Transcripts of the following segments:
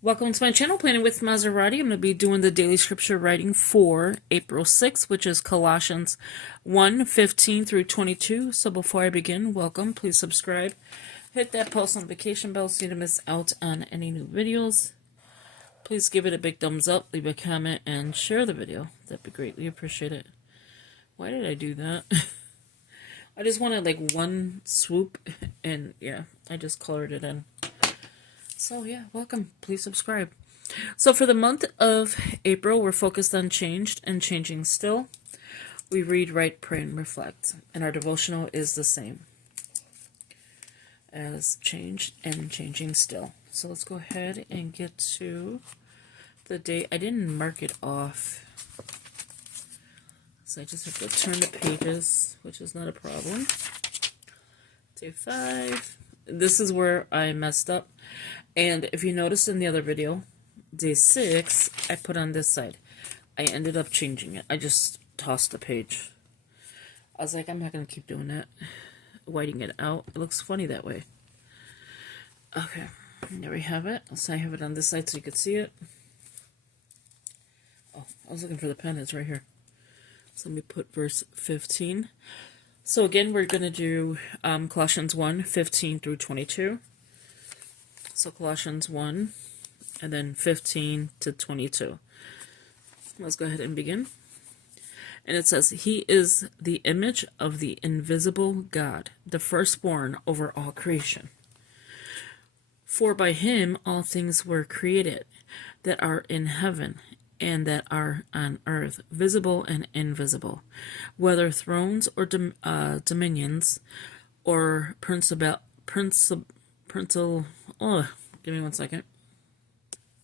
Welcome to my channel, Planning with Maserati. I'm going to be doing the daily scripture writing for April 6th, which is Colossians 1:15 through 22. So before I begin, welcome. Please subscribe. Hit that post notification bell so you don't miss out on any new videos. Please give it a big thumbs up, leave a comment, and share the video. That'd be greatly appreciated. Why did I do that? I just wanted like one swoop, and yeah, I just colored it in. So yeah, welcome. Please subscribe. So for the month of April, we're focused on changed and changing still. We read, write, pray, and reflect. And our devotional is the same as changed and changing still. So let's go ahead and get to the date. I didn't mark it off, so I just have to turn the pages, which is not a problem. Day 5. This is where I messed up. And if you noticed in the other video, day 6, I put on this side. I ended up changing it. I just tossed the page. I was like, I'm not going to keep doing that. Whiting it out. It looks funny that way. Okay. There we have it. So I have it on this side so you could see it. Oh, I was looking for the pen. It's right here. So let me put verse 15. So again, we're going to do Colossians 1:15 through 22. So Colossians 1, and then 15 to 22. Let's go ahead and begin. And it says, He is the image of the invisible God, the firstborn over all creation. For by him all things were created, that are in heaven and that are on earth, visible and invisible, whether thrones or dominions or give me one second.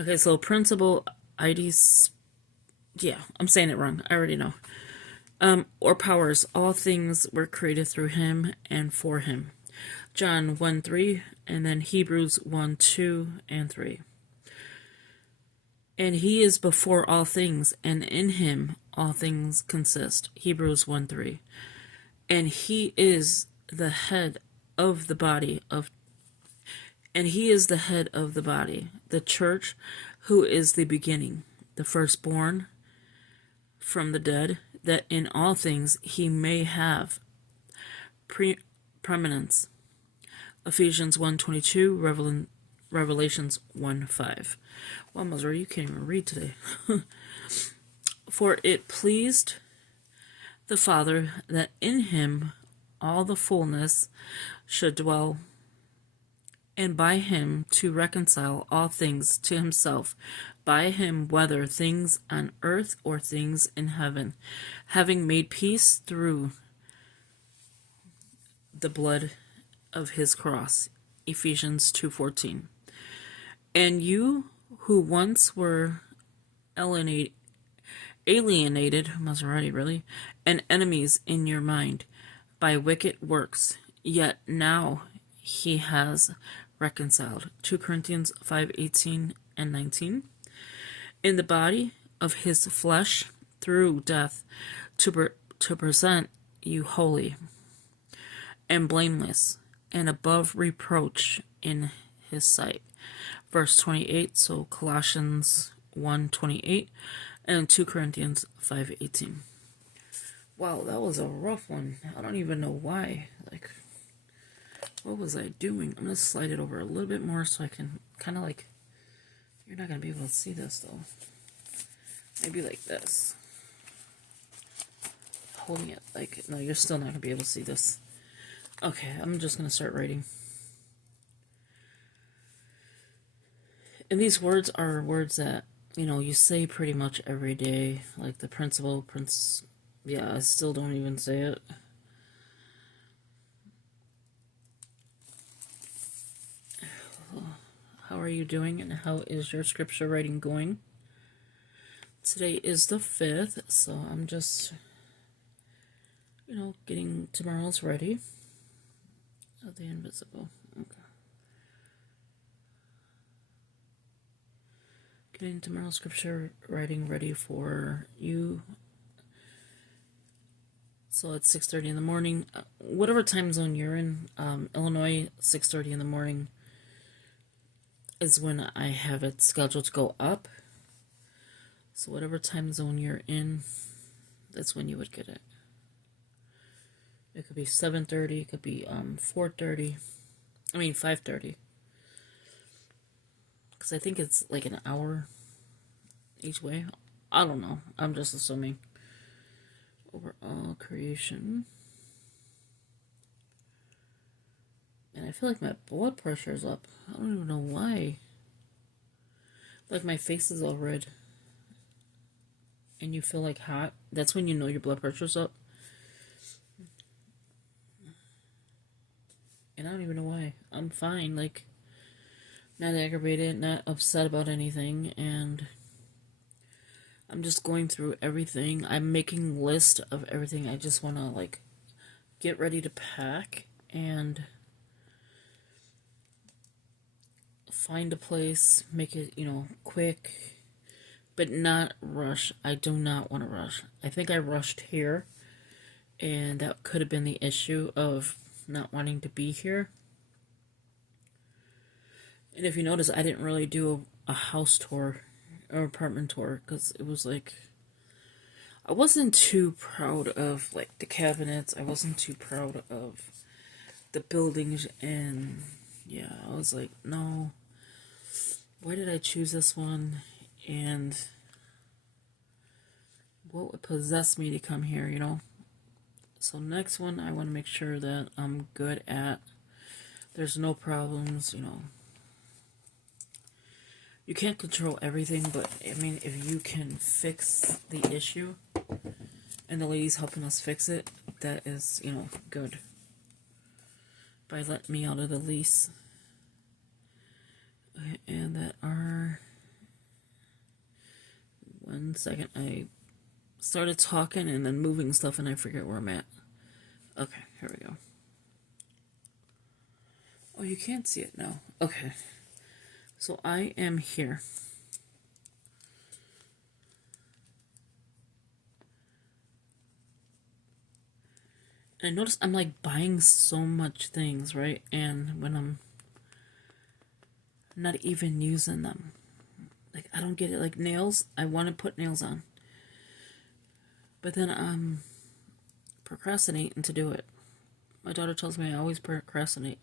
Okay, so principal IDs, yeah, I'm saying it wrong. I already know. Or powers, all things were created through him and for him. John 1:3, and then Hebrews 1:2 and 3. And he is before all things, and in him all things consist. Hebrews 1:3. And he is the head of the body the church, who is the beginning, the firstborn from the dead, that in all things he may have preeminence. Ephesians 1:22, Revelations 1:5. Well, Maserati, you can't even read today. For it pleased the Father that in him all the fullness should dwell, and by him to reconcile all things to himself, by him whether things on earth or things in heaven, having made peace through the blood of his cross. Ephesians 2:14. And you who once were alienated, Maserati really, and enemies in your mind by wicked works, yet now he has reconciled. 2 Corinthians 5:18 and 19. In the body of his flesh through death, to present you holy and blameless and above reproach in his sight. Verse 28, so Colossians 1:28 and 2 Corinthians 5:18. Wow, that was a rough one. I don't even know why. Like, what was I doing? I'm going to slide it over a little bit more so I can kind of like, you're not going to be able to see this though. Maybe like this. Holding it like, no, you're still not going to be able to see this. Okay, I'm just going to start writing. And these words are words that, you say pretty much every day. Like the principal, yeah, I still don't even say it. How are you doing, and how is your scripture writing going? Today is the 5th, so I'm just, getting tomorrow's ready. Oh, the invisible. Okay. Getting tomorrow's scripture writing ready for you. So it's 6:30 in the morning. Whatever time zone you're in, Illinois, 6:30 in the morning. is when I have it scheduled to go up. So whatever time zone you're in, that's when you would get it. It could be 7:30, it could be 4:30. I mean 5:30. Because I think it's like an hour each way. I don't know. I'm just assuming. Overall creation. And I feel like my blood pressure is up. I don't even know why. Like my face is all red. And you feel like hot. That's when you know your blood pressure's up. And I don't even know why. I'm fine. Like, not aggravated, not upset about anything. And I'm just going through everything. I'm making a list of everything. I just want to, like, get ready to pack and find a place, make it, quick, but not rush. I do not want to rush. I think I rushed here, and that could have been the issue of not wanting to be here. And if you notice, I didn't really do a house tour or apartment tour because it was like, I wasn't too proud of like the cabinets. I wasn't too proud of the buildings, and yeah, I was like, no, why did I choose this one? And what would possess me to come here, So next one, I want to make sure that I'm good at. There's no problems, You can't control everything, but I mean, if you can fix the issue, and the lady's helping us fix it, that is, good. By letting me out of the lease. And that are... One second, I started talking and then moving stuff and I forget where I'm at. Okay, here we go. Oh, you can't see it now. Okay. So I am here. And I notice I'm like buying so much things, right? And when I'm not even using them. Like, I don't get it. Like nails, I want to put nails on. But then I'm procrastinating to do it. My daughter tells me I always procrastinate.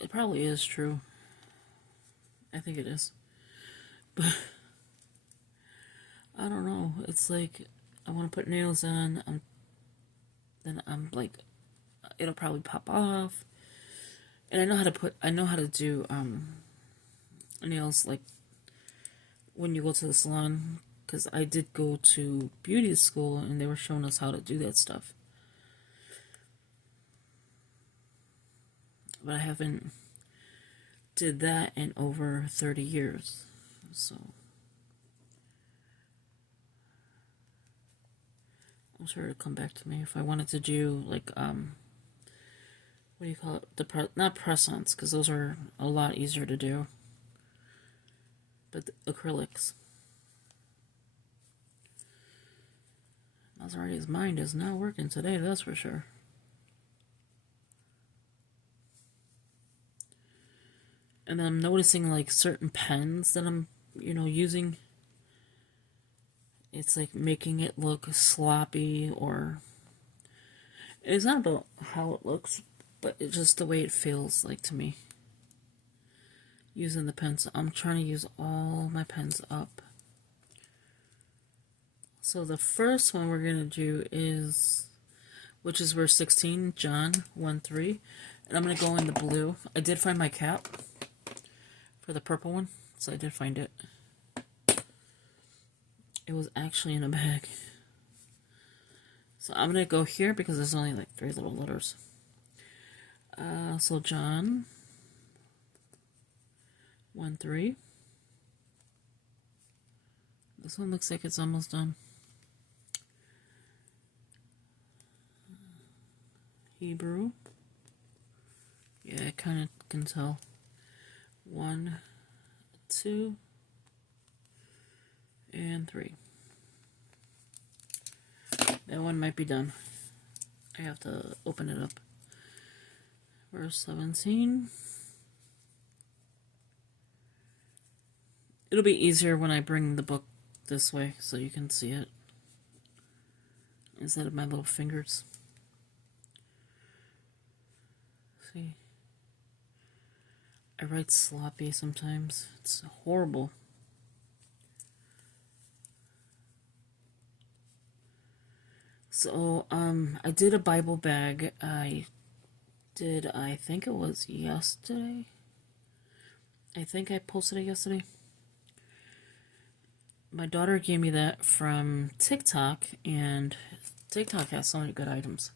It probably is true. I think it is. But I don't know. It's like I want to put nails on. Then I'm like, it'll probably pop off. And I know how to do nails like when you go to the salon, because I did go to beauty school and they were showing us how to do that stuff. But I haven't did that in over 30 years. So I'm sure it'll come back to me if I wanted to do like what do you call it? Not press-ons, because those are a lot easier to do. But the acrylics. Maserati's mind is not working today, that's for sure. And then I'm noticing like certain pens that I'm, using. It's like making it look sloppy, or it's not about how it looks, but it's just the way it feels like to me. Using the pens. I'm trying to use all my pens up. So the first one we're going to do is, which is verse 16, John 1:3. And I'm going to go in the blue. I did find my cap for the purple one, so I did find it. It was actually in a bag. So I'm going to go here because there's only like 3 little letters. So John 1:3. This one looks like it's almost done. Hebrew. Yeah, I kind of can tell. 1, 2, and 3. That one might be done. I have to open it up. Verse 17. It'll be easier when I bring the book this way so you can see it instead of my little fingers. See? I write sloppy sometimes. It's horrible. So, I did a Bible bag. I think it was yesterday. I think I posted it yesterday. My daughter gave me that from TikTok, and TikTok has so many good items.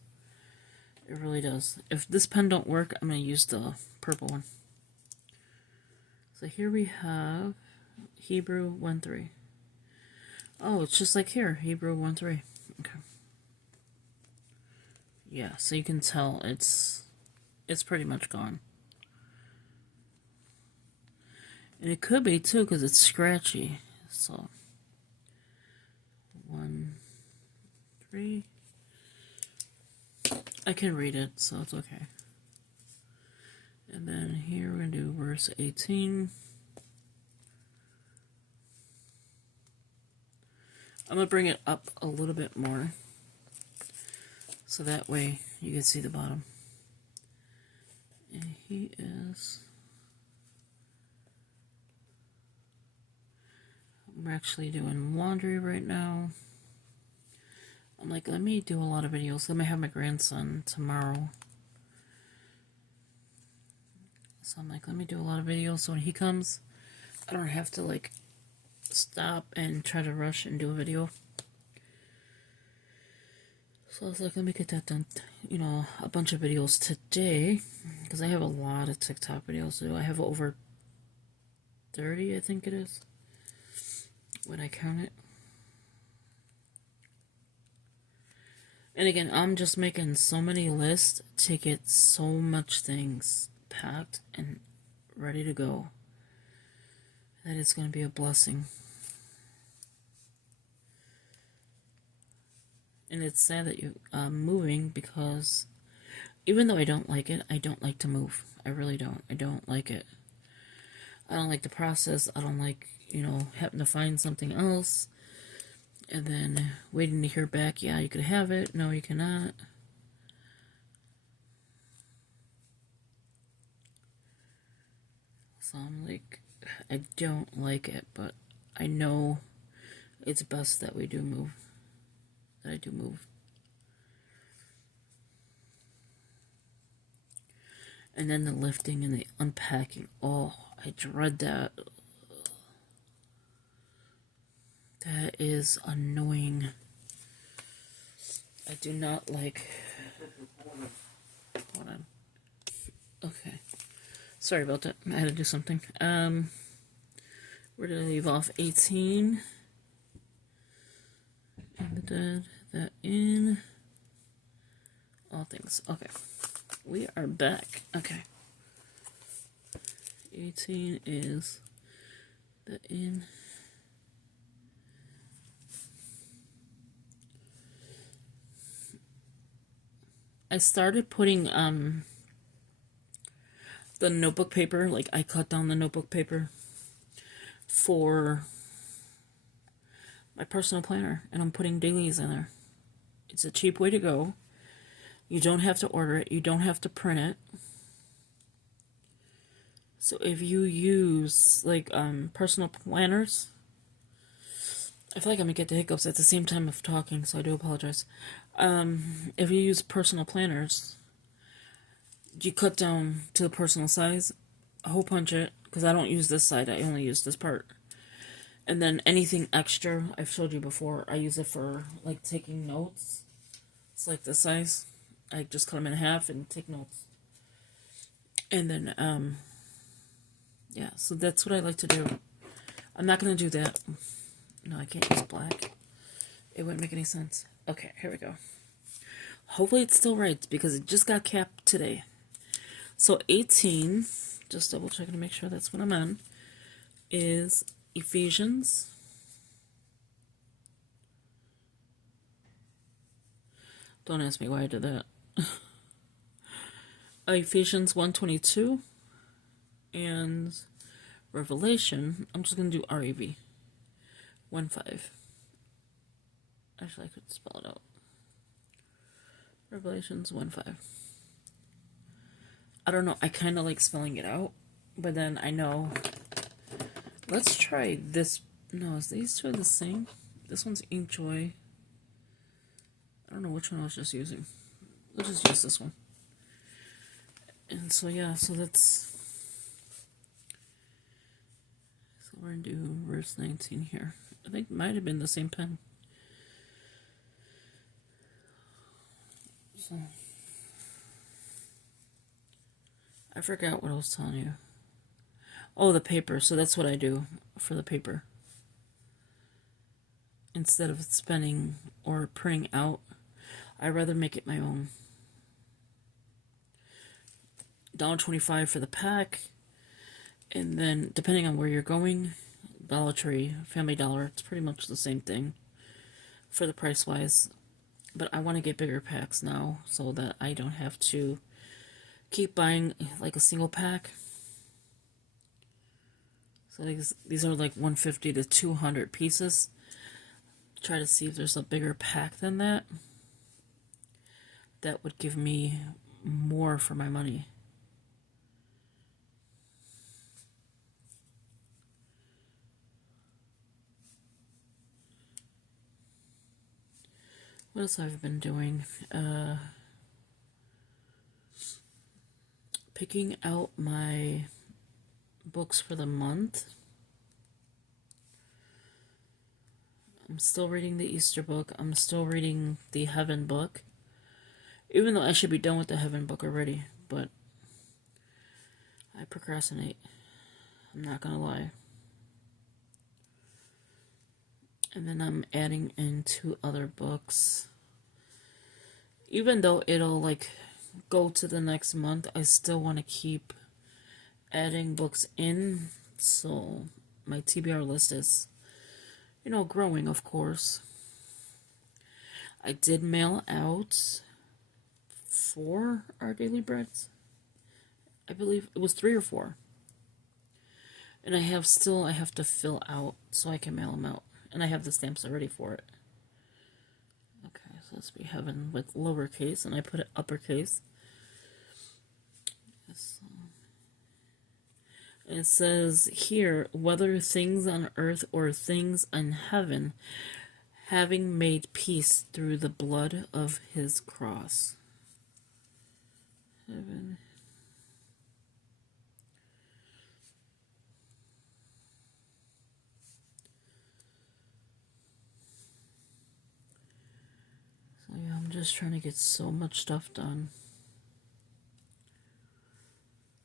It really does. If this pen don't work, I'm going to use the purple one. So here we have Hebrew 1:3. Oh, it's just like here, Hebrew 1:3. Okay. Yeah, so you can tell it's pretty much gone. And it could be too, because it's scratchy. So 1:3. I can read it, so it's okay. And then here we're going to do verse 18. I'm going to bring it up a little bit more, so that way you can see the bottom. And he is... We're actually doing laundry right now. I'm like, let me do a lot of videos. Let me have my grandson tomorrow. So I'm like, let me do a lot of videos so when he comes, I don't have to like stop and try to rush and do a video. So I was like, let me get that done, you know, a bunch of videos today, because I have a lot of TikTok videos to do. I have over 30, I think it is, when I count it. And again, I'm just making so many lists to get so much things packed and ready to go that it's going to be a blessing. And it's sad that I'm moving, because even though I don't like it, I don't like to move. I really don't. I don't like it. I don't like the process. I don't like, you know, having to find something else and then waiting to hear back. Yeah, you could have it. No, you cannot. So I'm like, I don't like it, but I know it's best that we do move. That I do move. And then the lifting and the unpacking. Oh, I dread that. That is annoying. I do not like... Hold on. Okay. Sorry about that. I had to do something. Where did I leave off? 18. And that in. All things. Okay. We are back. Okay. 18 is the in. I started putting the notebook paper, like I cut down the notebook paper for my personal planner, and I'm putting dailies in there. It's a cheap way to go. You don't have to order it. You don't have to print it. So if you use like personal planners, I feel like I'm gonna get the hiccups at the same time of talking, so I do apologize. If you use personal planners, you cut down to the personal size, hole punch it, because I don't use this side, I only use this part. And then anything extra, I've showed you before, I use it for like taking notes. It's like this size. I just cut them in half and take notes. And then, yeah, so that's what I like to do. I'm not going to do that. No, I can't use black. It wouldn't make any sense. Okay, here we go. Hopefully it's still right, because it just got capped today. So 18, just double checking to make sure that's what I'm on, is Ephesians. Don't ask me why I did that. Ephesians 1:22 and Revelation, I'm just going to do REV. 1:5. Actually, I could spell it out. Revelations 1:5. I don't know, I kind of like spelling it out, but then I know. Let's try this. No, is these two the same? This one's Inkjoy. I don't know which one I was just using. We'll just use this one. And so yeah, so we're going to do verse 19 here. I think it might have been the same pen. So I forgot what I was telling you. Oh, the paper. So that's what I do for the paper. Instead of spending or printing out, I'd rather make it my own. $1.25 for the pack. And then, depending on where you're going, Dollar Tree, Family Dollar, it's pretty much the same thing for the price-wise. But I want to get bigger packs now so that I don't have to keep buying like a single pack. So these are like 150 to 200 pieces. Try to see if there's a bigger pack than that. That would give me more for my money. What else I've been doing? Picking out my books for the month. I'm still reading the Easter book. I'm still reading the Heaven book. Even though I should be done with the Heaven book already. But I procrastinate. I'm not gonna lie. And then I'm adding in 2 other books. Even though it'll like go to the next month, I still want to keep adding books in. So my TBR list is, growing, of course. I did mail out 4 Our Daily Breads. I believe it was 3 or 4. And I have to fill out so I can mail them out. And I have the stamps already for it. Okay, so let's be Heaven with lowercase, and I put it uppercase. And it says here, whether things on earth or things in heaven, having made peace through the blood of his cross. Heaven. Yeah, I'm just trying to get so much stuff done.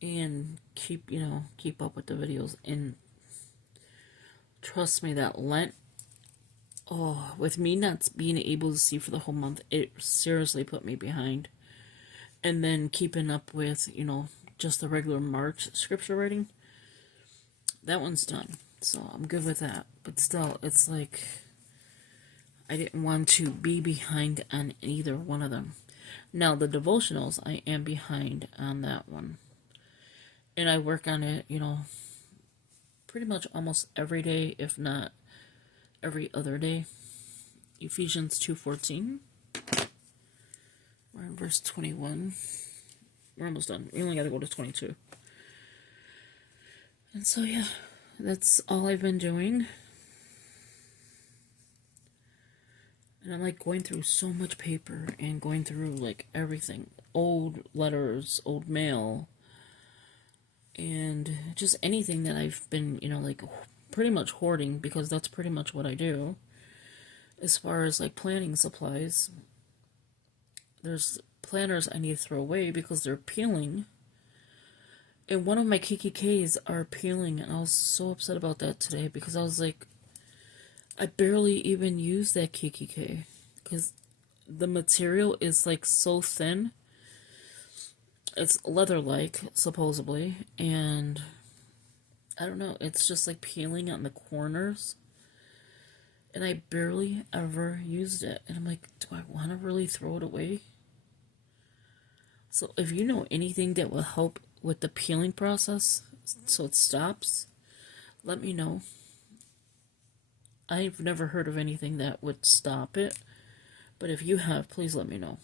And keep up with the videos. And trust me, that Lent, with me not being able to see for the whole month, it seriously put me behind. And then keeping up with, just the regular March scripture reading, that one's done. So I'm good with that. But still, it's like, I didn't want to be behind on either one of them. Now, the devotionals, I am behind on that one. And I work on it, pretty much almost every day, if not every other day. Ephesians 2:14. We're in verse 21. We're almost done. We only got to go to 22. And so, yeah, that's all I've been doing. And I'm like going through so much paper and going through like everything. Old letters, old mail, and just anything that I've been, like pretty much hoarding, because that's pretty much what I do. As far as like planning supplies, there's planners I need to throw away because they're peeling. And one of my KKKs are peeling, and I was so upset about that today because I was like, I barely even use that KKK because the material is like so thin. It's leather-like, supposedly, and I don't know, it's just like peeling on the corners. And I barely ever used it. And I'm like, do I want to really throw it away? So if you know anything that will help with the peeling process so it stops, let me know. I've never heard of anything that would stop it, but if you have, please let me know.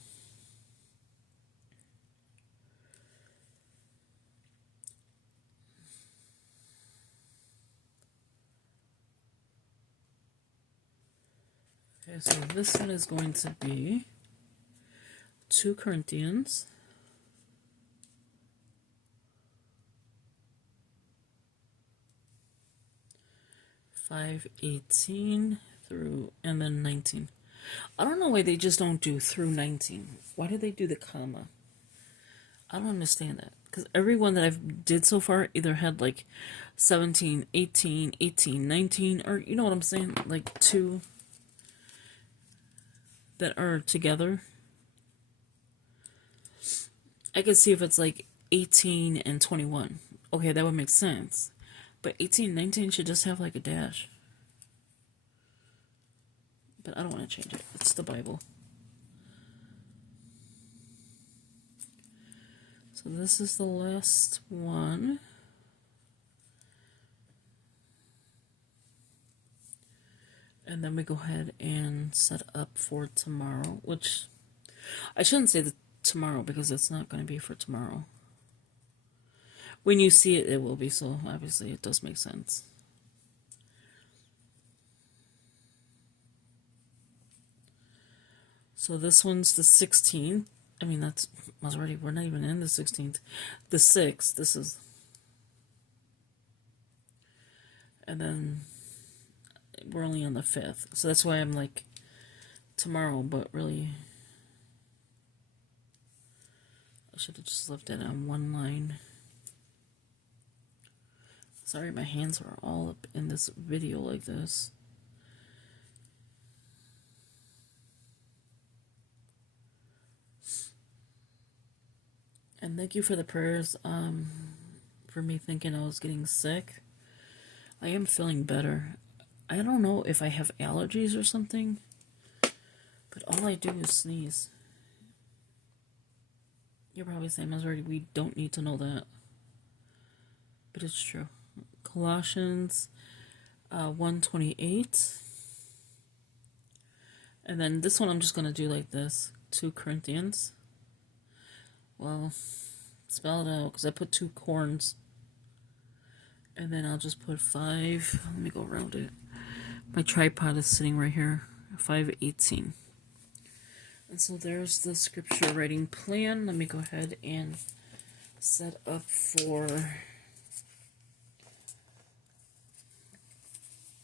Okay, so this one is going to be 2 Corinthians 5:18 through, and then 19. I don't know why they just don't do through 19. Why do they do the comma? I don't understand that. Because everyone that I've did so far either had like 17, 18, 18, 19, or you know what I'm saying? Like 2 that are together. I could see if it's like 18 and 21. Okay, that would make sense. But 18, 19 should just have like a dash. But I don't want to change it. It's the Bible. So this is the last one. And then we go ahead and set up for tomorrow, which I shouldn't say tomorrow because it's not going to be for tomorrow. When you see it, it will be, so obviously it does make sense. So this one's the 16th. I mean, we're not even in the 16th. The 6th, this is. And then we're only on the 5th. So that's why I'm like tomorrow, but really I should have just left it on one line. Sorry, my hands are all up in this video like this. And thank you for the prayers, for me thinking I was getting sick. I am feeling better. I don't know if I have allergies or something, but all I do is sneeze. You're probably saying, Missouri, we don't need to know that. But it's true. Colossians 1:28. And then this one I'm just going to do like this. 2 Corinthians. Well, spell it out because I put 2 corns. And then I'll just put 5. Let me go around it. My tripod is sitting right here. 5:18. And so there's the scripture writing plan. Let me go ahead and set up for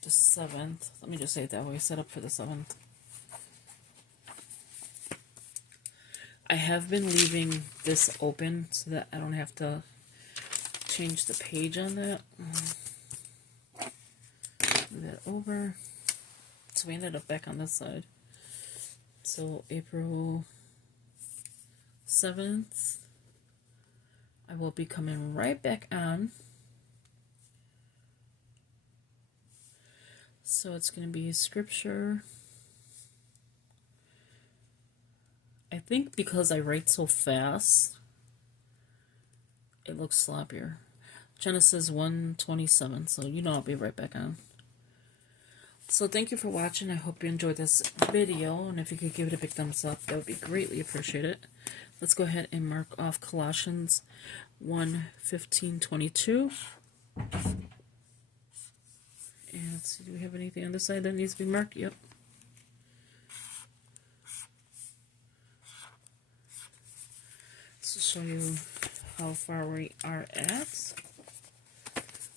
the 7th. Let me just say it that way. Set up for the 7th. I have been leaving this open so that I don't have to change the page on that. Move that over. So we ended up back on this side. So April 7th, I will be coming right back on. So it's going to be scripture. I think because I write so fast, it looks sloppier. Genesis 1:27. So you know I'll be right back on. So thank you for watching. I hope you enjoyed this video. And if you could give it a big thumbs up, that would be greatly appreciated. Let's go ahead and mark off Colossians 1:15-22. And let's see, do we have anything on this side that needs to be marked? Yep. To show you how far we are at.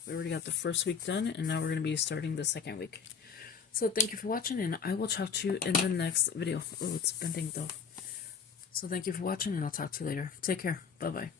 We already got the first week done, and now we're going to be starting the second week. So thank you for watching, and I will talk to you in the next video. Oh, it's bending though. So thank you for watching, and I'll talk to you later. Take care. Bye-bye.